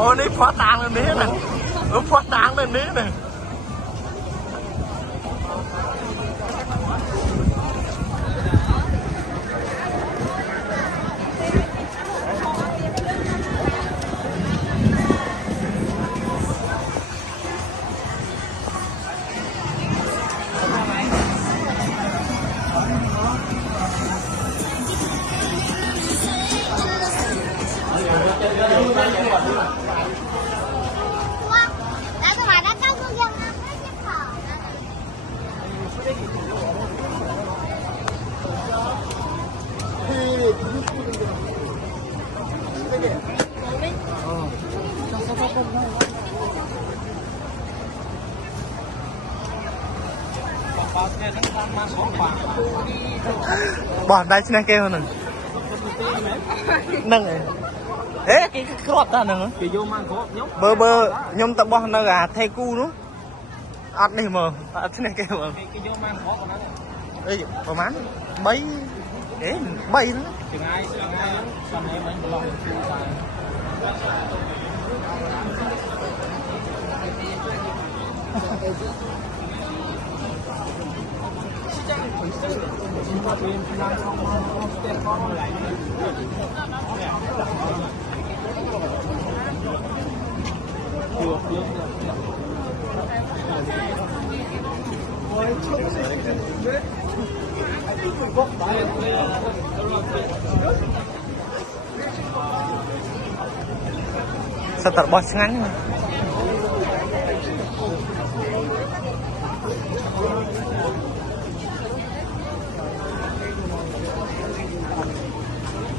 Ồ, đi phá tàng lên đấy nè. Phá tàng lên đấy nè. Bỏ đây trên này kêu nè nâng này thế cái khóp ta nâng bơ bơ nhom ta bỏ nâng à thay cu nữa ăn đi mà trên này kêu mà đây có mán bấy đấy bay nữa sao tật bò ngắn